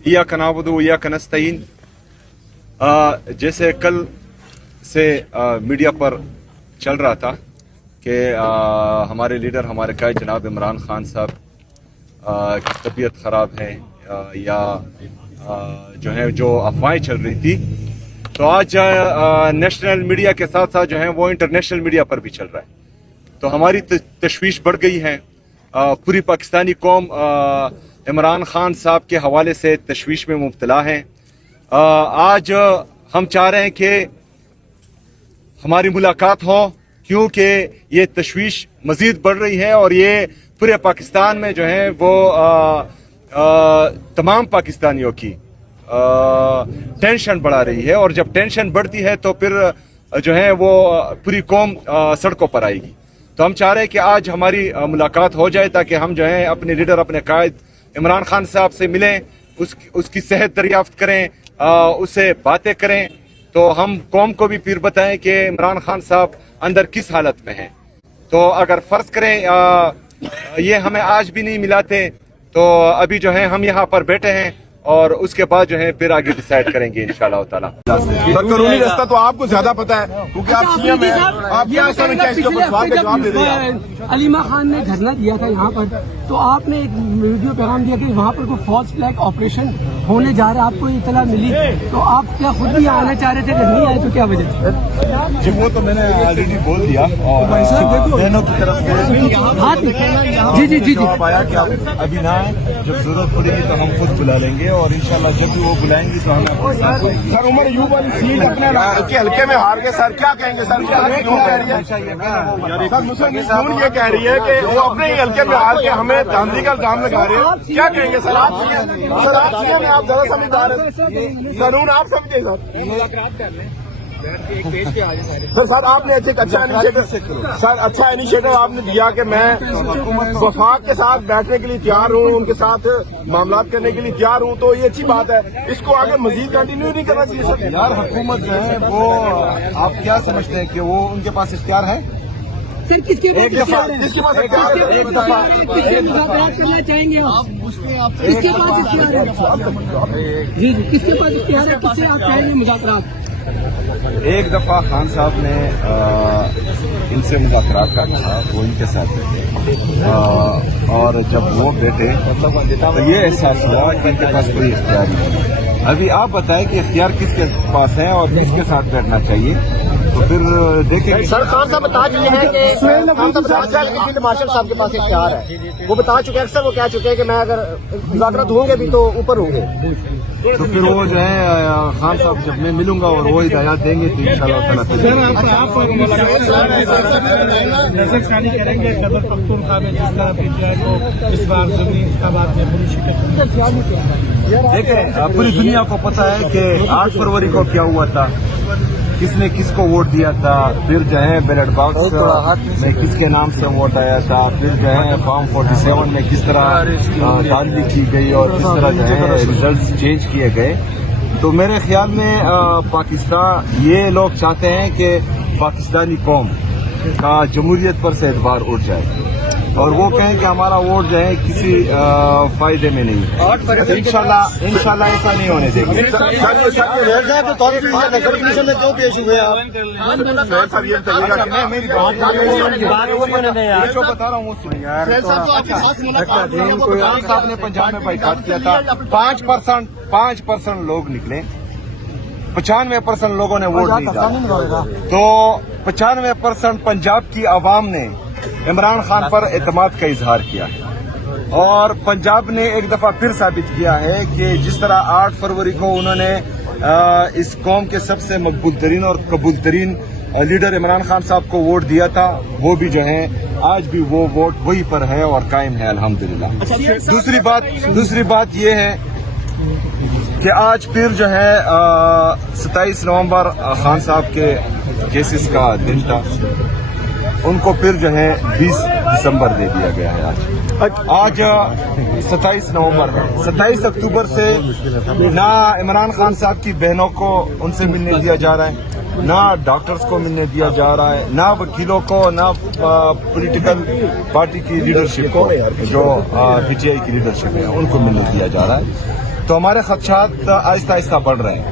इय्याका नअबुदु व इय्याका नस्तईन। जैसे कल से मीडिया पर चल रहा था कि हमारे लीडर हमारे कायद जनाब इमरान खान साहब की तबीयत ख़राब है या जो है जो अफवाहें चल रही थी, तो आज नेशनल मीडिया के साथ साथ जो है वो इंटरनेशनल मीडिया पर भी चल रहा है। तो हमारी तशवीश बढ़ गई है। पूरी पाकिस्तानी कौम इमरान खान साहब के हवाले से तशवीश में मुब्तला है। आज हम चाह रहे हैं कि हमारी मुलाकात हो, क्योंकि ये तशवीश मज़ीद बढ़ रही है और ये पूरे पाकिस्तान में जो है वो तमाम पाकिस्तानियों की टेंशन बढ़ा रही है, और जब टेंशन बढ़ती है तो फिर जो है वो पूरी कौम सड़कों पर आएगी। तो हम चाह रहे हैं कि आज हमारी मुलाकात हो जाए ताकि हम जो है अपने लीडर अपने कायद इमरान खान साहब से मिलें, उसकी सेहत दरियाफ्त करें, उससे बातें करें, तो हम कौम को भी फिर बताएं कि इमरान खान साहब अंदर किस हालत में हैं। तो अगर फर्ज करें ये हमें आज भी नहीं मिलाते तो अभी जो है हम यहाँ पर बैठे हैं और उसके बाद जो है फिर आगे डिसाइड करेंगे इंशाअल्लाह ताला। कानूनी रास्ता तो आपको ज्यादा पता है क्योंकि आप सीएम हैं। आप क्या समझते हैं इसके ऊपर सवाल का जवाब दे दें। अलीमा खान ने धरना दिया था यहाँ पर, तो आपने एक वीडियो पैगाम दिया कि वहाँ पर कोई फॉल्स फ्लैग ऑपरेशन होने जा रहा है, आपको इतला मिली, तो आप क्या खुद भी आना चाह रहे थे, अगर नहीं आए तो क्या वजह? जी वो तो मैंने ऑलरेडी बोल दिया और बहनों की तरफ से जी जवाब आया कि आप अभी ना आए, जब जरूरत पड़ेगी तो हम खुद बुला लेंगे और इंशाल्लाह जब भी वो बुलाएंगे तो हम सर उमर यूब वाली सीट अपने हल्के में हार गए सर, क्या कहेंगे सर? क्या क्यों कह रही है सर? मुस्लिम लीग ये कह रही है कि वो अपने ही हल्के में हार के हमें धांधली का इल्जाम लगा रहे हैं, क्या कहेंगे सर? आप सीएम हैं, आप ज्यादा समझदार हैं। कानून आप समझे सर आपने अच्छा इनिशिएटिव आपने दिया कि मैं वफाक के साथ बैठने के लिए तैयार हूँ, उनके साथ मामला करने के लिए तैयार हूँ, तो ये अच्छी बात है। इसको आगे मजीद कंटिन्यू नहीं करना चाहिए सर? यार हुकूमत जो है वो आप क्या समझते हैं कि वो उनके पास इख्तियार है? सर किसके एक दफा करना चाहेंगे आप? किसके पास इख्तियार है? जी किसके पास इख्तियार है? किससे आप चाहेंगे मुज़ाकरात? एक दफा खान साहब ने इनसे मुज़ाकरात का कहा, वो इनके साथ बैठे और जब वो बैठे तो ये एहसास हुआ कि इनके पास कोई इख्तियार नहीं है। अभी आप बताएं कि इख्तियार किसके पास है और किसके साथ बैठना चाहिए, तो फिर देखेंगे। सर खान साहब बता चुके हैं कि फील्ड मार्शल साहब के पास इख्तियार है, वो बता चुके हैं, अक्सर वो कह चुके हैं कि मैं अगर मुज़ाकरात होंगे भी तो ऊपर होंगे। तो फिर वो जो है खान साहब जब मैं मिलूंगा और वो हिदायत देंगे तो इंशाअल्लाह ताला नजरसानी करेंगे खैबर पख्तूनख्वा में जिस तरह पीटीआई को इस बार ज़मीनी इंतखाबात में बुरी शिकस्त। देखें पूरी दुनिया को पता है कि 8 फरवरी को क्या हुआ था, किसने किसको वोट दिया था, फिर जो है बैलेट बॉक्स में किसके नाम से वोट आया था, फिर जो है फॉर्म 47 में किस तरह धांधली की गई और किस तरह जो है रिजल्ट चेंज किए गए। तो मेरे ख्याल में पाकिस्तान ये लोग चाहते हैं कि पाकिस्तानी कौम का जमहूरियत पर से एतबार उठ जाए और वो कहें कि हमारा वोट जो है किसी फायदे में नहीं है। इंशाल्लाह ऐसा नहीं होने देंगे। कमीशन में क्यों पेश हुए आप? जो बता रहा हूँ साहब ने पंजाब में बाइकाट किया था, 5% लोग निकले, 95% लोगों ने वोट नहीं डाला, तो 95% पंजाब की आवाम ने इमरान खान पर एतमाद का इजहार किया है और पंजाब ने एक दफा फिर साबित किया है कि जिस तरह 8 फरवरी को उन्होंने इस कौम के सबसे मकबूल तरीन और कबूल तरीन लीडर इमरान खान साहब को वोट दिया था, वो भी जो है आज भी वो वोट वही पर है और कायम है अल्हम्दुलिल्लाह। दूसरी बात ये है कि आज फिर जो है 27 नवंबर खान साहब के केसेस का दिन था, उनको फिर जो है 20 दिसंबर दे दिया गया है। आज 27 नवंबर है, 27 अक्टूबर से ना इमरान खान साहब की बहनों को उनसे मिलने दिया जा रहा है, ना डॉक्टर्स को मिलने दिया जा रहा है, ना वकीलों को, ना पॉलिटिकल पार्टी की लीडरशिप को, जो पीटीआई की लीडरशिप है उनको मिलने दिया जा रहा है। तो हमारे खदशात आहिस्ता आहिस्ता बढ़ रहे हैं।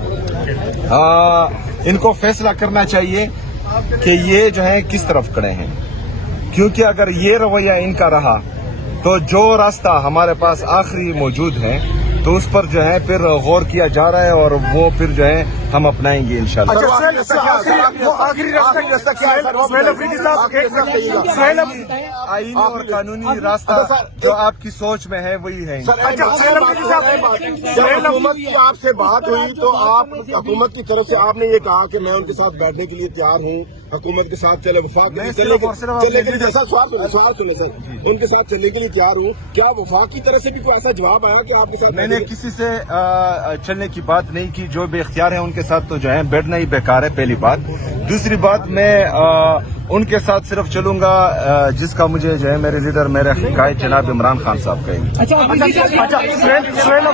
इनको फैसला करना चाहिए कि ये जो है किस तरफ खड़े हैं, क्योंकि अगर ये रवैया इनका रहा तो जो रास्ता हमारे पास आखिरी मौजूद है तो उस पर जो है फिर गौर किया जा रहा है और वो फिर जो है हम अपनाएंगे इंशाल्लाह। आखिरी रास्ता क्या है सर? आईनी और कानूनी रास्ता जो आपकी सोच में है वही है। हुकूमत की आपसे बात हुई तो आप हुकूमत की तरफ से आपने ये कहा कि मैं उनके साथ बैठने के लिए तैयार हूँ, हुकूमत के साथ चले वफाक के लिए चलने के लिए, जैसा सवाल सुने सर, उनके साथ चलने के लिए तैयार हूँ। क्या वफाक की तरफ से भी कोई ऐसा जवाब आया कि आपके साथ? मैंने किसी से चलने की बात नहीं की, जो बेख्तियार है उनके साथ तो जो है बैठना ही बेकार है, पहली बात। दूसरी बात, मैं उनके साथ सिर्फ चलूंगा जिसका मुझे जो है मेरे लीडर मेरे गाय जनाब इमरान खान साहब कहेंगे। सोहेल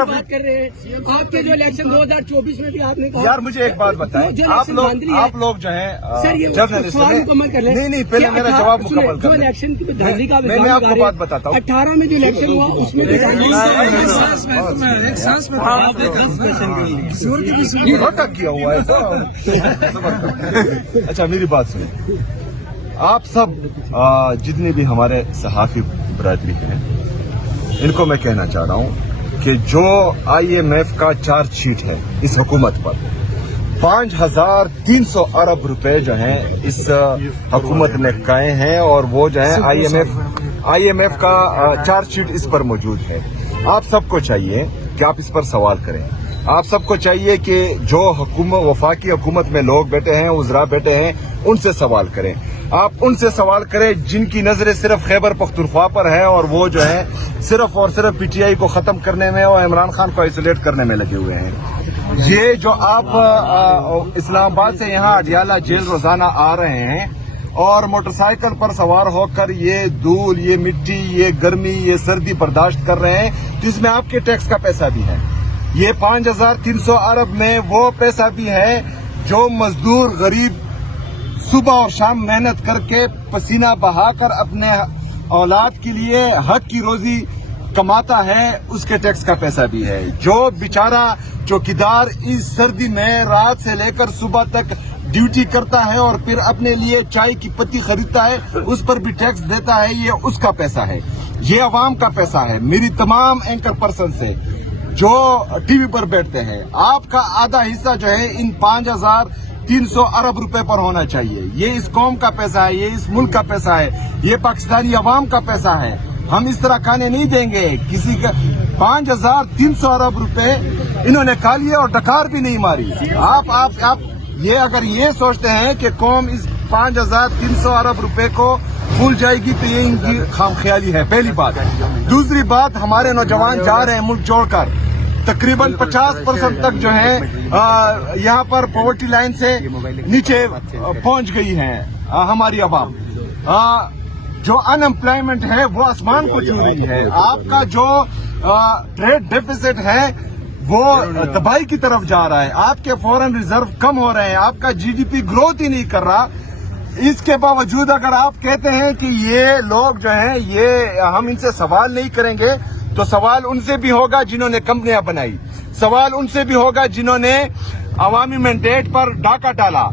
बात कर रहे हैं, आपके जो इलेक्शन 2024 में भी आपने कहा। यार मुझे एक बात बताएं, आप लोग जो है जर्नलिस्ट नहीं पहले मेरा जवाब मुकम्मल कर। इलेक्शन की धांधली का मैं आपको बात बताता हूँ। 18 में जो इलेक्शन हुआ उसमें अटक किया हुआ है। अच्छा मेरी बात सुनिए, आप सब जितने भी हमारे सहाफी बरादरी हैं, इनको मैं कहना चाह रहा हूं कि जो IMF का चार्ज शीट है इस हुकूमत पर 5,300 अरब रुपए जो हैं इस हुकूमत ने कहे हैं और वो जो है IMF का चार्ज शीट इस पर मौजूद है। आप सबको चाहिए कि आप इस पर सवाल करें। आप सबको चाहिए कि जो वफाकी हुकूमत में लोग बैठे हैं, उज़रा बैठे हैं, उनसे सवाल करें। आप उनसे सवाल करें जिनकी नजरें सिर्फ खैबर पख्तूनख्वा पर है और वो जो है सिर्फ और सिर्फ PTI को खत्म करने में और इमरान खान को आइसोलेट करने में लगे हुए हैं। ये जो आप इस्लामाबाद से यहाँ अडियाला जेल रोजाना आ रहे हैं और मोटरसाइकिल पर सवार होकर ये धूल, ये मिट्टी, ये गर्मी, ये सर्दी बर्दाश्त कर रहे हैं, तो इसमें आपके टैक्स का पैसा भी है। ये 5,300 अरब में वो पैसा भी है जो मजदूर गरीब सुबह और शाम मेहनत करके पसीना बहाकर अपने औलाद के लिए हक की रोजी कमाता है, उसके टैक्स का पैसा भी है। जो बेचारा चौकीदार इस सर्दी में रात से लेकर सुबह तक ड्यूटी करता है और फिर अपने लिए चाय की पत्ती खरीदता है, उस पर भी टैक्स देता है, ये उसका पैसा है, ये अवाम का पैसा है। मेरी तमाम एंकर पर्सन से जो टीवी पर बैठते हैं, आपका आधा हिस्सा जो है इन 5,300 अरब रुपए पर होना चाहिए। ये इस कौम का पैसा है, ये इस मुल्क का पैसा है, ये पाकिस्तानी अवाम का पैसा है। हम इस तरह खाने नहीं देंगे किसी का। 5,300 अरब रुपए इन्होंने खा लिए और डकार भी नहीं मारी। आप ये अगर ये सोचते हैं कि कौम इस 5,300 अरब रुपए को भूल जाएगी तो ये इनकी खामख्याली है, पहली बात। दूसरी बात, हमारे नौजवान जा रहे हैं मुल्क छोड़कर, तकरीबन 50% तक जो है यहाँ पर पॉवर्टी लाइन से नीचे पहुंच गई है हमारी आवाम। जो अनएम्प्लॉयमेंट है वो आसमान को छू रही है। आपका जो ट्रेड डेफिसिट है वो तबाही की तरफ जा रहा है। आपके फॉरेन रिजर्व कम हो रहे हैं, आपका GDP ग्रोथ ही नहीं कर रहा। इसके बावजूद अगर आप कहते हैं कि ये लोग जो हैं ये हम इनसे सवाल नहीं करेंगे, तो सवाल उनसे भी होगा जिन्होंने कंपनियां बनाई, सवाल उनसे भी होगा जिन्होंने अवामी मैंडेट पर डाका डाला,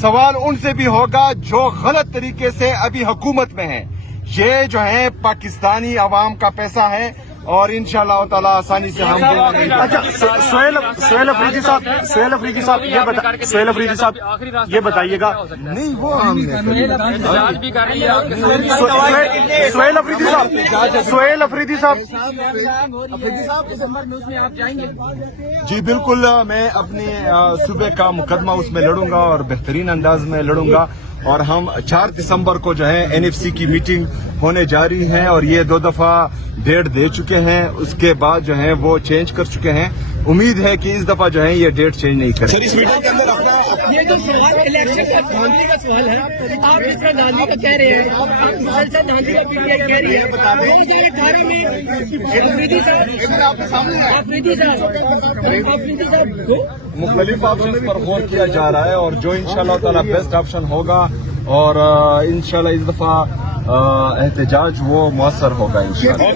सवाल उनसे भी होगा जो गलत तरीके से अभी हुकूमत में है। ये जो है पाकिस्तानी अवाम का पैसा है और इंशाअल्लाह ताला आसानी से हम सोहेल अफरीदी साहब ये बताइएगा। नहीं वो हमने सोहेल अफरीदी साहब जी बिल्कुल, मैं अपने सूबे का मुकदमा उसमें लड़ूंगा और बेहतरीन अंदाज में लड़ूंगा। और हम 4 दिसंबर को जो है NFC की मीटिंग होने जा रही है और ये 2 दफा डेट दे चुके हैं, उसके बाद जो है वो चेंज कर चुके हैं। उम्मीद है कि इस दफा जो है ये डेट चेंज नहीं करेंगे। सर इस मीटिंग के अंदर ये जो सवाल इलेक्शन का धांधली का सवाल है, आप जिस तरह धांधली का कह रहे हैं, मुसलसल धांधली का PTI कह रही है। 2018 में अफरीदी साहब मुख्तलिफ ऑप्शन पर गौर किया जा रहा है और जो इंशाल्लाह ताला बेस्ट ऑप्शन होगा और इंशाल्लाह इस दफा احتجاج وہ مؤثر ہوگا انشاءاللہ.